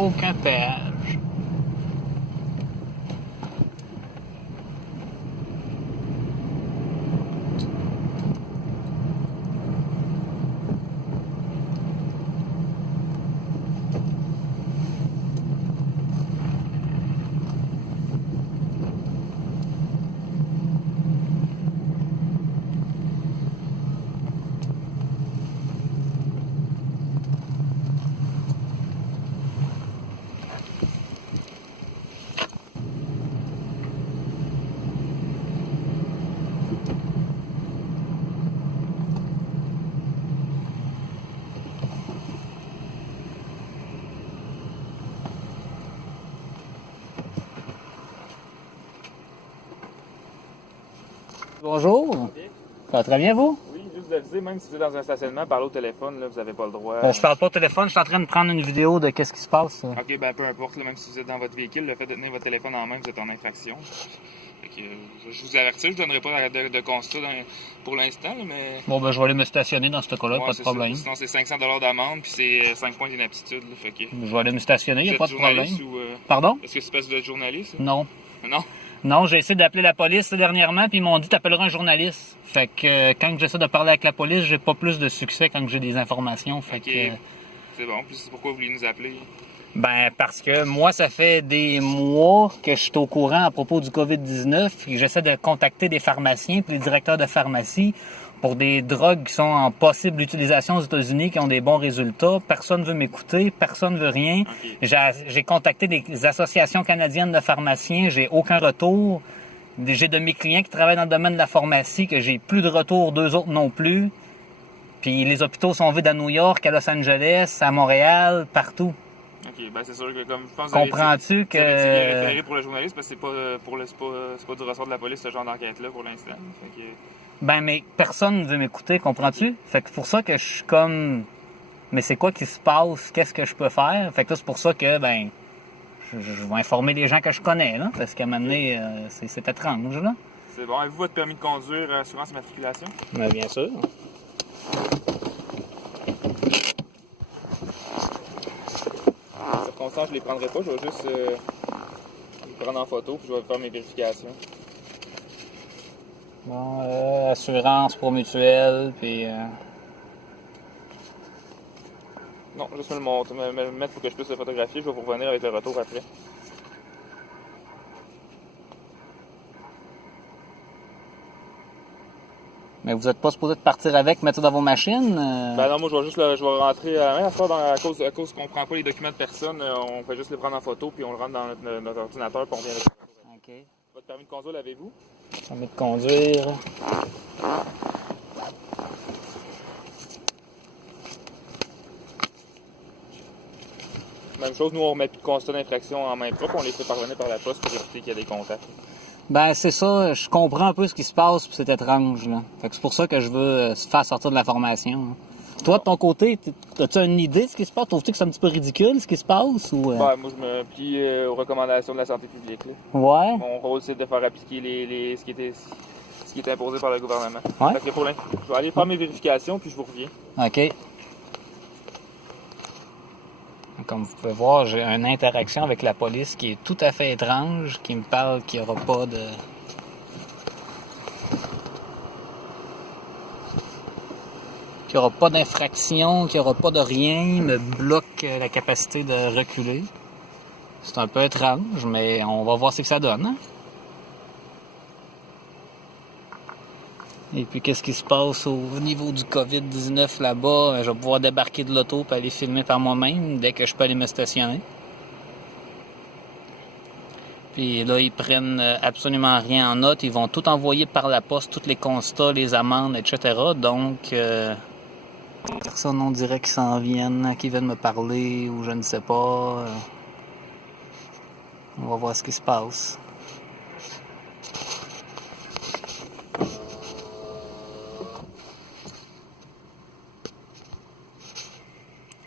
aucun péage. Bonjour. Ça va très bien, vous? Oui, juste vous aviser, même si vous êtes dans un stationnement, parler au téléphone, là, vous n'avez pas le droit. Je parle pas au téléphone, je suis en train de prendre une vidéo de qu'est-ce qui se passe. Ok, ben peu importe, là, même si vous êtes dans votre véhicule, le fait de tenir votre téléphone en main, vous êtes en infraction. Fait que, je vous avertis, je ne donnerai pas de constat pour l'instant, mais. Bon, ben, je vais aller me stationner dans ce cas-là, Ouais, pas de problème. Sinon, c'est 500 $ d'amende, puis c'est 5 points d'inaptitude. Là, fait que. Je vais aller me stationner, il n'y a pas de problème. Ou, Pardon? Est-ce que c'est parce que vous êtes journaliste? Non. Non? Non, j'ai essayé d'appeler la police dernièrement, puis ils m'ont dit t'appelleras un journaliste. Fait que quand j'essaie de parler avec la police, j'ai pas plus de succès quand j'ai des informations. Fait que. C'est bon, puis c'est pourquoi vous voulez nous appeler? Ben, parce que moi, ça fait des mois que je suis au courant à propos du COVID-19 et j'essaie de contacter des pharmaciens puis les directeurs de pharmacie pour des drogues qui sont en possible utilisation aux États-Unis, qui ont des bons résultats. Personne veut m'écouter, personne veut rien. Okay. J'ai contacté des associations canadiennes de pharmaciens, j'ai aucun retour. J'ai de mes clients qui travaillent dans le domaine de la pharmacie que j'ai plus de retour, deux autres non plus. Puis les hôpitaux sont vides à New York, à Los Angeles, à Montréal, partout. Ok, ben c'est sûr que comme je pense comprends-tu que. Vous avez référé pour le journaliste parce que c'est pas du ressort de la police ce genre d'enquête-là pour l'instant. Fait que... Ben, mais personne ne veut m'écouter, comprends-tu? Fait que c'est pour ça que je suis comme... Mais c'est quoi qui se passe? Qu'est-ce que je peux faire? Fait que là, c'est pour ça que, ben, je vais informer les gens que je connais, là. Parce qu'à un moment donné, c'est étrange, là. C'est bon. Avez-vous votre permis de conduire, assurance immatriculation? Ben, bien sûr. En circonstance, je les prendrai pas. Je vais juste les prendre en photo puis je vais faire mes vérifications. Bon, assurance pour mutuelle, puis... Non, juste me mettre pour que je puisse le photographier. Je vais vous revenir avec le retour après. Mais vous êtes pas supposé de partir avec, mettre ça dans vos machines? Ben non, moi je vais rentrer à la main. À cause qu'on prend pas les documents de personne, on fait juste les prendre en photo puis on le rentre dans notre ordinateur puis on vient avec le retour. OK. Votre permis de conduire, l'avez-vous? Permis de conduire. Même chose, nous on remet plus de constat d'infraction en main propre, on les fait parvenir par la poste pour éviter qu'il y ait des contacts. Ben, c'est ça, je comprends un peu ce qui se passe, puis c'est étrange, là. Fait que c'est pour ça que je veux se faire sortir de la formation. Hein. Toi, de ton côté, as-tu une idée de ce qui se passe? Trouves-tu que c'est un petit peu ridicule, ce qui se passe, ou... Ben, moi, je me plie aux recommandations de la santé publique, là. Ouais. Mon rôle, c'est de faire appliquer ce qui est imposé par le gouvernement. Ouais. Fait que pour l'instant, je vais aller faire mes vérifications, puis je vous reviens. OK. Comme vous pouvez voir, j'ai une interaction avec la police qui est tout à fait étrange, qui me parle qu'il n'y aura pas de... qu'il n'y aura pas d'infraction, qu'il n'y aura pas de rien, il me bloque la capacité de reculer. C'est un peu étrange, mais on va voir ce que ça donne. Hein? Et puis, qu'est-ce qui se passe au niveau du COVID-19 là-bas? Je vais pouvoir débarquer de l'auto et aller filmer par moi-même dès que je peux aller me stationner. Puis là, ils prennent absolument rien en note. Ils vont tout envoyer par la poste, tous les constats, les amendes, etc. Donc, personne, on dirait qu'ils s'en viennent, qu'ils viennent me parler ou je ne sais pas. On va voir ce qui se passe.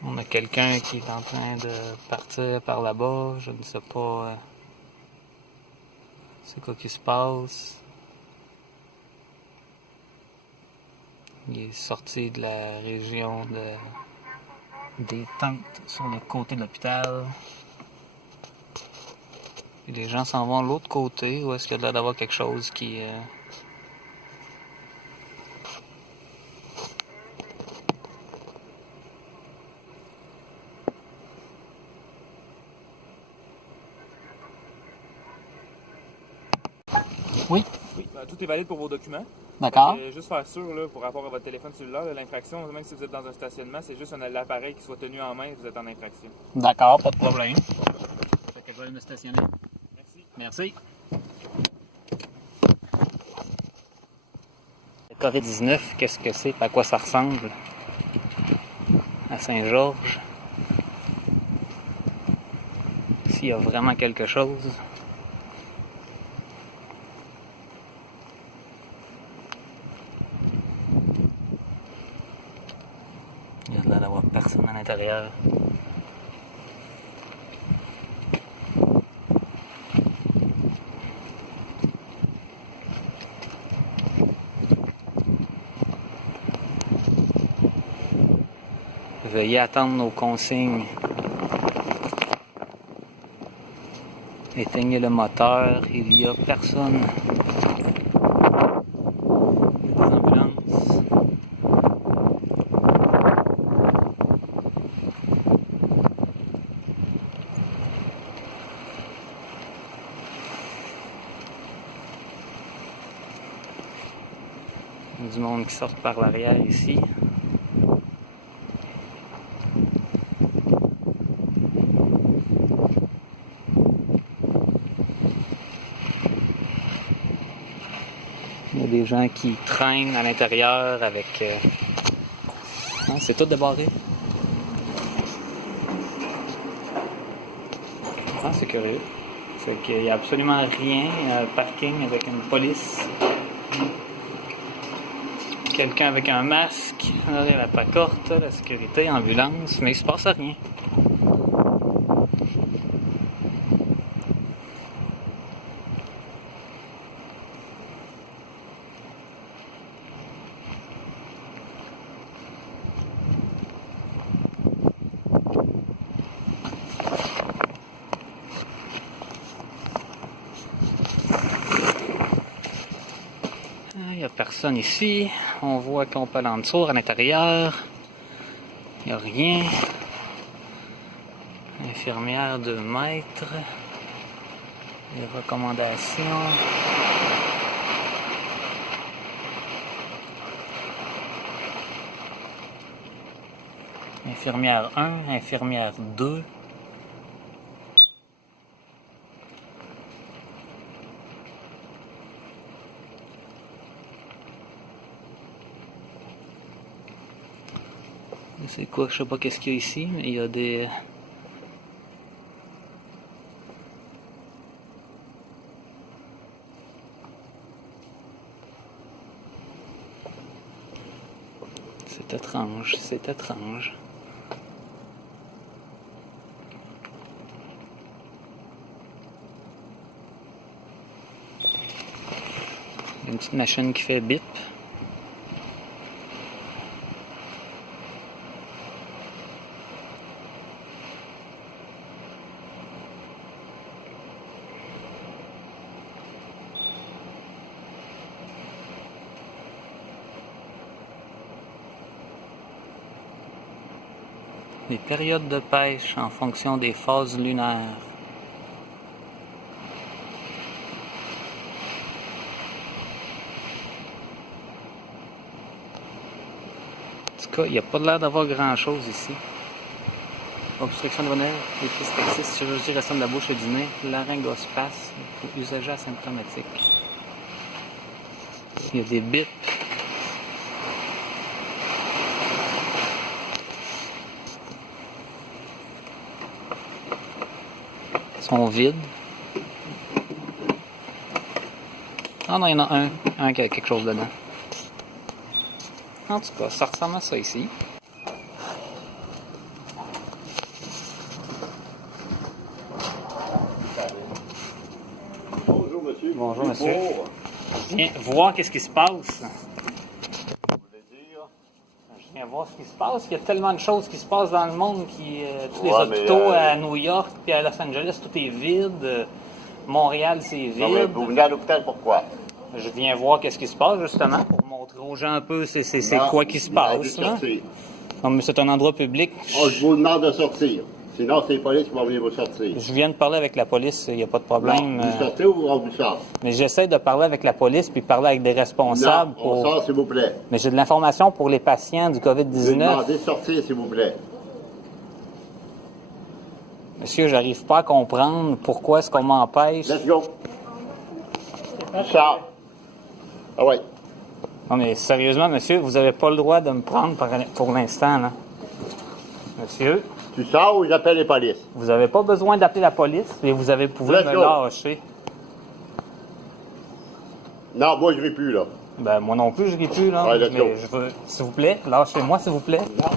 On a quelqu'un qui est en train de partir par là-bas. Je ne sais pas c'est quoi qui se passe. Il est sorti de la région des tentes sur le côté de l'hôpital. Puis les gens s'en vont de l'autre côté, où est-ce qu'il y a l'air d'avoir quelque chose qui... Oui, Oui, tout est valide pour vos documents. d'accord. Juste faire sûr, là, pour rapport à votre téléphone cellulaire, l'infraction, même si vous êtes dans un stationnement, c'est juste l'appareil qui soit tenu en main et vous êtes en infraction. D'accord, pas de problème. Fait que je vais aller me stationner. Merci. Merci. Le COVID-19, qu'est-ce que c'est? À quoi ça ressemble? À Saint-Georges? S'il y a vraiment quelque chose? Il y a l'air d'avoir personne à l'intérieur. Veuillez attendre nos consignes. Éteignez le moteur, il n'y a personne. Des ambulances. Il y a du monde qui sort par l'arrière ici. Il y a des gens qui traînent à l'intérieur avec... Non, c'est tout débarré. Ah, c'est curieux. C'est qu'il n'y a absolument rien. Il y a un parking avec une police. Quelqu'un avec un masque. Là, il y a la pancarte, la sécurité, ambulance. Mais il se passe rien. Il n'y a personne ici. On voit qu'on peut aller en dessous, à l'intérieur. Il n'y a rien. Infirmière 2 mètres. Les recommandations. Infirmière 1, infirmière 2. C'est quoi? Je sais pas qu'est-ce qu'il y a ici, mais il y a des... C'est étrange, c'est étrange. Une petite machine qui fait bip. Les périodes de pêche en fonction des phases lunaires. En tout cas, il n'y a pas l'air d'avoir grand-chose ici. Obstruction neuronale, épistaxis, chirurgie restante de la bouche et du nez, laryngospasme, usager asymptomatique. Il y a des bips. Ils sont vides. Ah non, il y en a un qui a quelque chose dedans. En tout cas, ça ressemble à ça ici. Bonjour, monsieur. Bonjour, monsieur. Je viens voir qu'est-ce qui se passe. Vous voulez dire? Je viens voir ce qui se passe. Il y a tellement de choses qui se passent dans le monde. Tous les Ouais, hôpitaux mais, à New York puis à Los Angeles, tout est vide. Montréal, c'est Non, mais vide. vous venez à l'hôpital pourquoi? Je viens voir qu'est-ce qui se passe, justement, pour montrer aux gens un peu c'est Non, quoi qui se vous avez passe. dû Là. sortir. Non, mais c'est un endroit public. Oh, je vous demande de sortir. Sinon, c'est les polices qui vont venir vous sortir. Je viens de parler avec la police, il n'y a pas de problème. Non, vous sortez ou on vous sort? Mais j'essaie de parler avec la police puis parler avec des responsables. Non, on sort, s'il vous plaît. Mais j'ai de l'information pour les patients du Je vais COVID-19. demander de sortir, s'il vous plaît. Monsieur, j'arrive pas à comprendre pourquoi est-ce qu'on m'empêche. Let's go. Sors. Ah ouais. Non, mais sérieusement, monsieur, vous n'avez pas le droit de me prendre pour l'instant, là. Monsieur, Tu sors ou j'appelle les polices? vous n'avez pas besoin d'appeler la police et vous avez pouvoir Let's me go. lâcher. Non, moi, je ris plus, là. Ben, moi non plus, je ris plus, là. Ouais, let's mais go. je veux, s'il vous plaît, lâchez-moi, s'il vous plaît. Non.